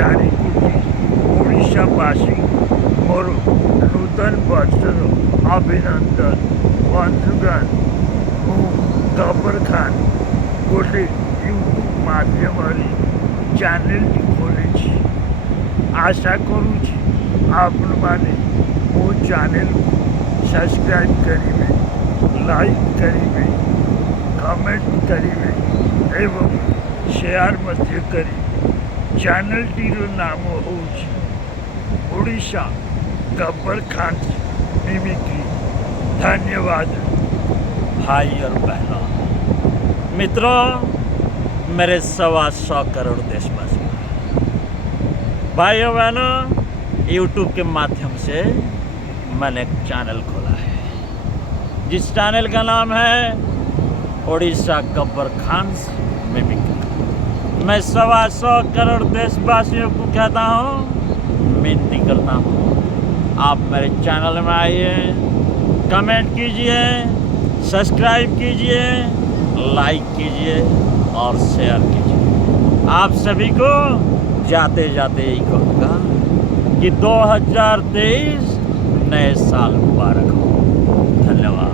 ଚାରିକୋଟି ଓଡ଼ିଶାବାସୀ ମୋର ନୂତନ ବର୍ଷର ଅଭିନନ୍ଦନ। ବନ୍ଧୁଗଣ, ମୁଁ ଗବ୍ବର ଖାନ ଗୋଟେ ୟୁଟ୍ୟୁବ୍ ମାଧ୍ୟମରେ ଚ୍ୟାନେଲଟି ଖୋଲିଛି। ଆଶା କରୁଛି ଆପଣମାନେ ମୋ ଚ୍ୟାନେଲକୁ ସବସ୍କ୍ରାଇବ୍ କରିବେ, ଲାଇକ୍ କରିବେ, କମେଣ୍ଟ କରିବେ ଏବଂ ସେୟାର ମଧ୍ୟ କରିବେ। ଚ୍ୟାନେଲଟିର ନାମ ହେଉଛି ଓଡ଼ିଶା गब्बर खान मिमिक्री। धन्यवाद भाई और बहनों, मित्रों, मेरे 125 करोड़ देशवासी भाई और बहनों, यूट्यूब के माध्यम से मैंने एक चैनल खोला है जिस चैनल का नाम है ओडिशा गब्बर खान मिमिक्री। मैं 125 करोड़ देशवासियों को कहता हूँ, विनती करता हूँ, आप मेरे चैनल में आइए, कमेंट कीजिए, सब्सक्राइब कीजिए, लाइक कीजिए और शेयर कीजिए। आप सभी को जाते जाते यही कहूँगा कि 2023 नए साल मुबारक हो। धन्यवाद।